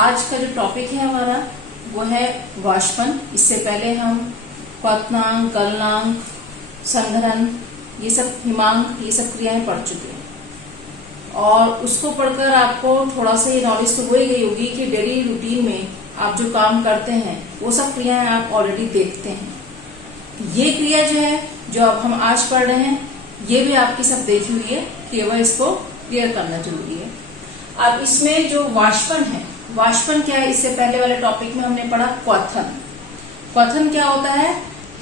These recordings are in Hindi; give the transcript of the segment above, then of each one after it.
आज का जो टॉपिक है हमारा वो है वाष्पन। इससे पहले हम क्वथनांक, गलनांक, संघनन, ये सब हिमांक, ये सब क्रियाएं पढ़ चुके हैं और उसको पढ़कर आपको थोड़ा सा ये नॉलेज तो हो ही गई होगी कि डेली रूटीन में आप जो काम करते हैं वो सब क्रियाएं आप ऑलरेडी देखते हैं। ये क्रिया जो है जो अब हम आज पढ़ रहे हैं ये भी आपकी सब देखी हुई है, केवल इसको क्लियर करना जरूरी है। अब इसमें जो वाष्पन है, वाष्पन क्या है, इससे पहले वाले टॉपिक में हमने पढ़ा क्वथन। क्वथन क्या होता है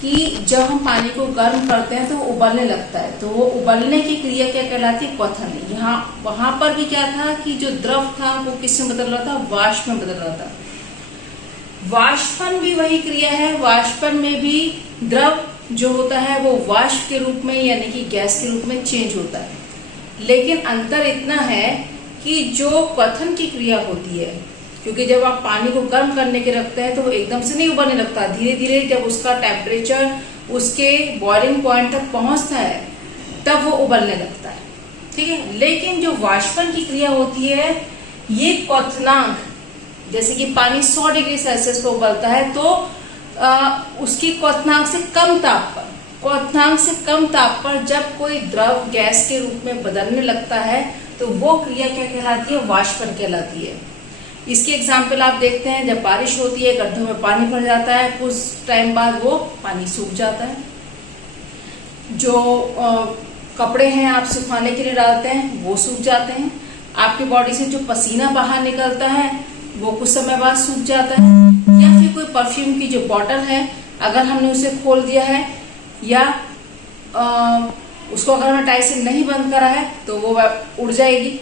कि जब हम पानी को गर्म करते हैं तो वो उबलने लगता है, तो वो उबलने की क्रिया क्या कहलाती है, क्वथन। यहाँ वहां पर भी क्या था कि जो द्रव था वो किसमें बदल रहा था, वाष्प में बदल रहा था। वाष्पन भी वही क्रिया है। वाष्पन में भी द्रव जो होता है वो वाष्प के रूप में यानी कि गैस के रूप में चेंज होता है, लेकिन अंतर इतना है कि जो क्वथन की क्रिया होती है, क्योंकि जब आप पानी को गर्म करने के रखते हैं तो वो एकदम से नहीं उबलने लगता, धीरे धीरे जब उसका टेम्परेचर उसके बॉइलिंग पॉइंट तक पहुंचता है तब वो उबलने लगता है, ठीक है। लेकिन जो वाष्पन की क्रिया होती है ये क्वथनांक, जैसे कि पानी 100 डिग्री सेल्सियस पर उबलता है तो उसकी क्वथनांक से कम ताप पर, क्वथनांक से कम ताप पर जब कोई द्रव गैस के रूप में बदलने लगता है तो वो क्रिया क्या कहलाती है, वाष्पन कहलाती है। इसके एग्जाम्पल आप देखते हैं, जब बारिश होती है गड्ढों में पानी भर जाता है, कुछ टाइम बाद वो पानी सूख जाता है। जो कपड़े हैं आप सुखाने के लिए डालते हैं वो सूख जाते हैं। आपकी बॉडी से जो पसीना बाहर निकलता है वो कुछ समय बाद सूख जाता है। या फिर कोई परफ्यूम की जो बॉटल है अगर हमने उसे खोल दिया है या उसको अगर हमने टाइट से नहीं बंद करा है तो वो उड़ जाएगी।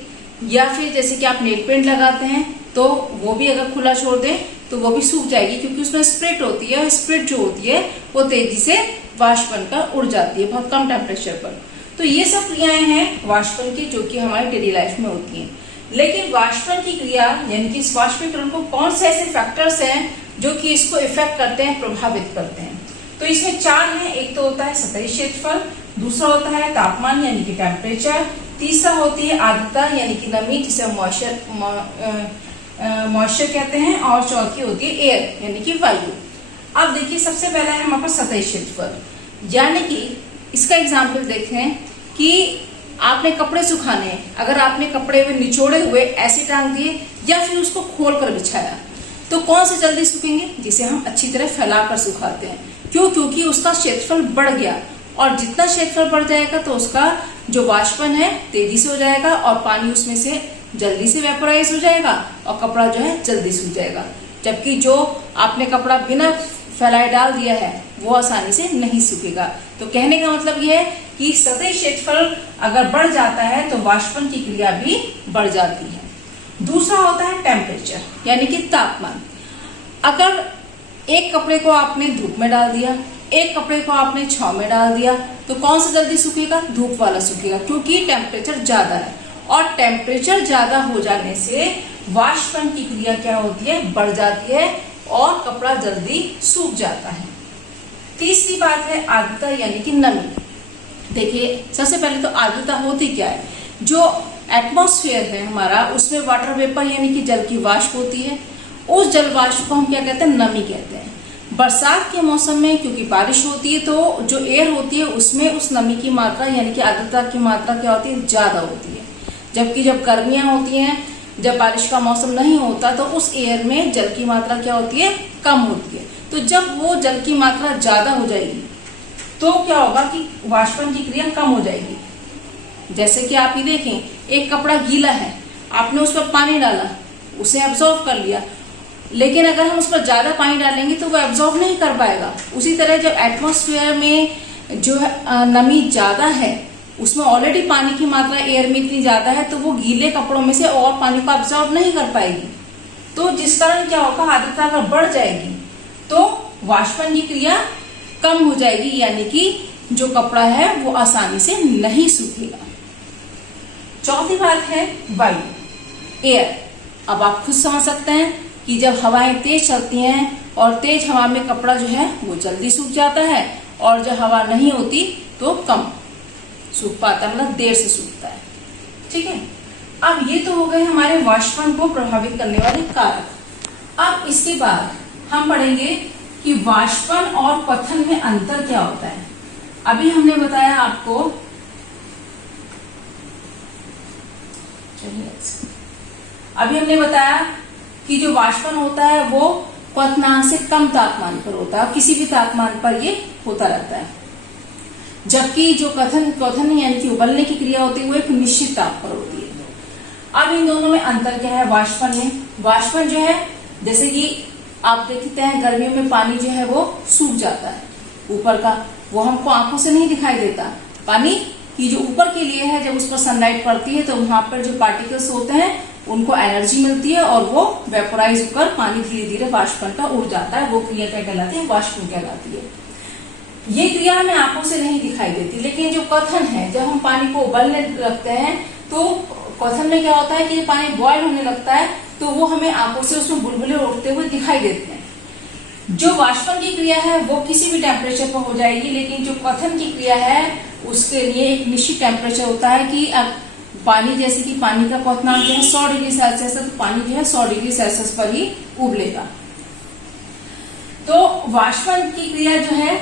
या फिर जैसे कि आप नेल पेंट लगाते हैं तो वो भी अगर खुला छोड़ दें तो वो भी सूख जाएगी, क्योंकि उसमें स्प्रिट होती है और स्प्रिट जो होती है वो तेजी से वाष्पन कर उड़ जाती है बहुत कम टेम्परेचर पर। तो ये सब क्रियाएं हैं वाष्पन की जो कि हमारी डेली लाइफ में होती हैं। लेकिन वाष्पन की क्रिया यानी कि इस वाष्पीकरण को कौन से ऐसे फैक्टर्स हैं जो कि इसको इफेक्ट करते हैं, प्रभावित करते हैं। तो इसमें 4 हैं। एक तो होता है सतही क्षेत्रफल, दूसरा होता है तापमान यानी कि टेम्परेचर, तीसरा होती है आर्द्रता यानी कि नमी जिसे मॉइस्चर कहते हैं, और चौथी होती है एयर यानी कि वायु। अब देखिए सबसे पहला है हमारे पास सतही क्षेत्रफल, यानी कि इसका एग्जाम्पल देखें कि आपने कपड़े सुखाने, अगर आपने कपड़े में निचोड़े हुए ऐसे टांग दिए या फिर उसको खोल कर बिछाया तो कौन से जल्दी सूखेंगे, जिसे हम अच्छी तरह फैलाकर सुखाते हैं। क्यों? क्योंकि उसका क्षेत्रफल बढ़ गया, और जितना क्षेत्रफल बढ़ जाएगा तो उसका जो वाष्पन है तेजी से हो जाएगा और पानी उसमें से जल्दी से वेपोराइज हो जाएगा और कपड़ा जो है जल्दी सूख जाएगा। जबकि जो आपने कपड़ा बिना फैलाए डाल दिया है वो आसानी से नहीं सूखेगा। तो कहने का मतलब यह है कि सतही क्षेत्रफल अगर बढ़ जाता है तो वाष्पन की क्रिया भी बढ़ जाती है। दूसरा होता है टेम्परेचर यानी कि तापमान। अगर एक कपड़े को आपने धूप में डाल दिया, एक कपड़े को आपने छांव में डाल दिया, तो कौन सा जल्दी सूखेगा, धूप वाला सूखेगा, क्योंकि टेम्परेचर ज्यादा है। और टेम्परेचर ज्यादा हो जाने से वाष्पन की क्रिया क्या होती है, बढ़ जाती है और कपड़ा जल्दी सूख जाता है। तीसरी बात है आर्द्रता यानी कि नमी। देखिए सबसे पहले तो आर्द्रता होती क्या है, जो एटमॉस्फेयर है हमारा उसमें वाटर वेपर यानी कि जल की वाष्प होती है। उस जल वाष्प को हम क्या कहते हैं, नमी कहते हैं। बरसात के मौसम में क्योंकि बारिश होती है तो जो एयर होती है उसमें उस नमी की मात्रा यानी कि आर्द्रता की मात्रा क्या होती है, ज्यादा होती है। जबकि जब गर्मियां होती हैं, जब बारिश का मौसम नहीं होता तो उस एयर में जल की मात्रा क्या होती है, कम होती है। तो जब वो जल की मात्रा ज्यादा हो जाएगी तो क्या होगा कि वाष्पन की क्रिया कम हो जाएगी। जैसे कि आप ये देखें, एक कपड़ा गीला है, आपने उस पर पानी डाला, उसे एब्जॉर्व कर लिया, लेकिन अगर हम उस पर ज्यादा पानी डालेंगे तो वो एब्जॉर्व नहीं कर पाएगा। उसी तरह जब एटमॉस्फेयर में जो है नमी ज्यादा है, उसमें ऑलरेडी पानी की मात्रा एयर में इतनी ज्यादा है तो वो गीले कपड़ों में से और पानी को एब्जॉर्व नहीं कर पाएगी। तो जिस कारण क्या होगा, आर्द्रता अगर बढ़ जाएगी तो वाष्पन की क्रिया कम हो जाएगी, यानी कि जो कपड़ा है वो आसानी से नहीं सूखेगा। चौथी बात है वायु, एयर। अब आप खुद समझ सकते हैं कि जब हवाएं तेज चलती हैं और तेज हवा में कपड़ा जो है वो जल्दी सूख जाता है, और जब हवा नहीं होती तो कम सूख पाता है, मतलब देर से सूखता है, ठीक है। अब ये तो हो गए हमारे वाष्पन को प्रभावित करने वाले कारक। अब इसके बाद हम पढ़ेंगे कि वाष्पन और क्वथन में अंतर क्या होता है। अभी हमने बताया आपको, अभी हमने बताया कि जो वाष्पन होता है वो क्वथनांक से कम तापमान पर होता है, किसी भी तापमान पर ये होता रहता है, जबकि जो क्वथन यानी कि उबलने की क्रिया होती है वो एक निश्चित ताप पर होती है। अब इन दोनों में अंतर क्या है। वाष्पन में, वाष्पन जो है जैसे कि आप देखते हैं गर्मियों में पानी जो है वो सूख जाता है ऊपर का, वो हमको आंखों से नहीं दिखाई देता। पानी की जो ऊपर के लिए है, जब उस पर सनलाइट पड़ती है तो वहां पर जो पार्टिकल्स होते हैं उनको एनर्जी मिलती है और वो वेपोराइज होकर पानी धीरे धीरे वाष्पन का उड़ जाता है। वो क्रिया क्या कहलाती है, वाष्पन कहलाती है। ये क्रिया हमें आंखों से नहीं दिखाई देती, लेकिन जो क्वथन है, जब हम पानी को उबलने लगते हैं तो क्वथन में क्या होता है कि पानी बॉयल होने लगता है तो वो हमें आंखों से उसमें बुलबुले उड़ते हुए दिखाई देते हैं। जो वाष्पन की क्रिया है वो किसी भी टेम्परेचर पर हो जाएगी, लेकिन जो क्वथन की क्रिया है उसके लिए एक निश्चित टेम्परेचर होता है कि अब पानी, जैसे कि पानी का क्वथनांक जो है 100 डिग्री सेल्सियस है, तो पानी जो है 100 डिग्री सेल्सियस पर ही उबलेगा। तो वाष्पन की क्रिया जो है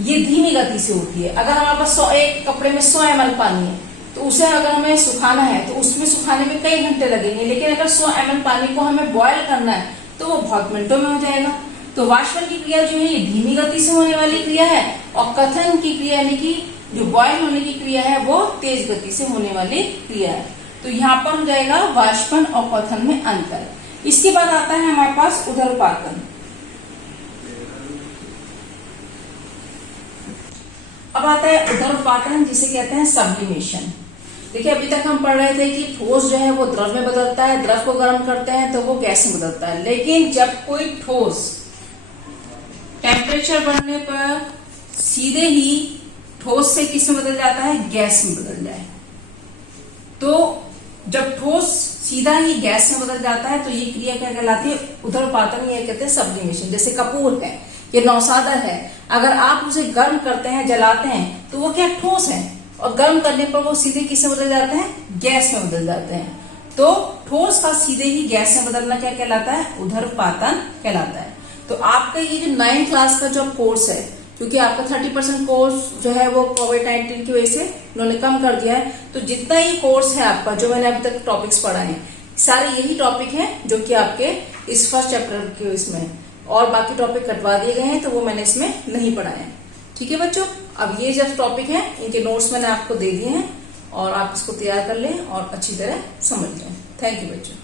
ये धीमी गति से होती है। अगर हमारे पास एक कपड़े में 100 ml पानी है तो उसे अगर हमें सुखाना है तो उसमें सुखाने में कई घंटे लगेंगे, लेकिन अगर 100 ml पानी को हमें बॉयल करना है तो वो बहुत मिनटों में हो जाएगा। तो वाष्पन की क्रिया जो है ये धीमी गति से होने वाली क्रिया है, और क्वथन की क्रिया यानी कि जो बॉयल होने की क्रिया है वो तेज गति से होने वाली क्रिया है। तो यहाँ पर हो जाएगा वाष्पन और क्वथन में अंतर। इसके बाद आता है हमारे पास ऊर्ध्वपातन। अब आता है ऊर्ध्वपातन, जिसे कहते हैं सब्लिमेशन। देखिए अभी तक हम पढ़ रहे थे कि ठोस जो है वो द्रव में बदलता है, द्रव को गर्म करते हैं तो वो गैस में बदलता है, लेकिन जब कोई ठोस टेम्परेचर बढ़ने पर सीधे ही ठोस से किस में बदल जाता है, गैस में बदल जाए। तो जब ठोस सीधा ही गैस में बदल जाता है तो ये क्रिया क्या कहलाती है, ऊर्ध्वपातन, ये कहते हैं सब्लिमेशन। जैसे कपूर है, ये नौसादर है, अगर आप उसे गर्म करते हैं, जलाते हैं तो वो क्या ठोस है, और गर्म करने पर वो सीधे किसमें बदल जाते हैं, गैस में बदल जाते हैं। तो ठोस का सीधे ही गैस में बदलना क्या कहलाता है, ऊर्ध्वपातन कहलाता है। तो आपका ये जो 9th क्लास का जो कोर्स है, क्योंकि आपका 30% कोर्स जो है वो कोविड-19 की वजह से उन्होंने कम कर दिया है, तो जितना ही कोर्स है आपका, जो मैंने अभी तक टॉपिक्स पढ़ाए हैं, सारे यही टॉपिक हैं जो कि आपके इस फर्स्ट चैप्टर के इसमें, और बाकी टॉपिक कटवा दिए गए हैं तो वो मैंने इसमें नहीं पढ़ाए हैं। ठीक है बच्चों, अब ये जब टॉपिक है इनके नोट्स मैंने आपको दे दिए हैं और आप इसको तैयार कर लें और अच्छी तरह समझ लें। थैंक यू बच्चों।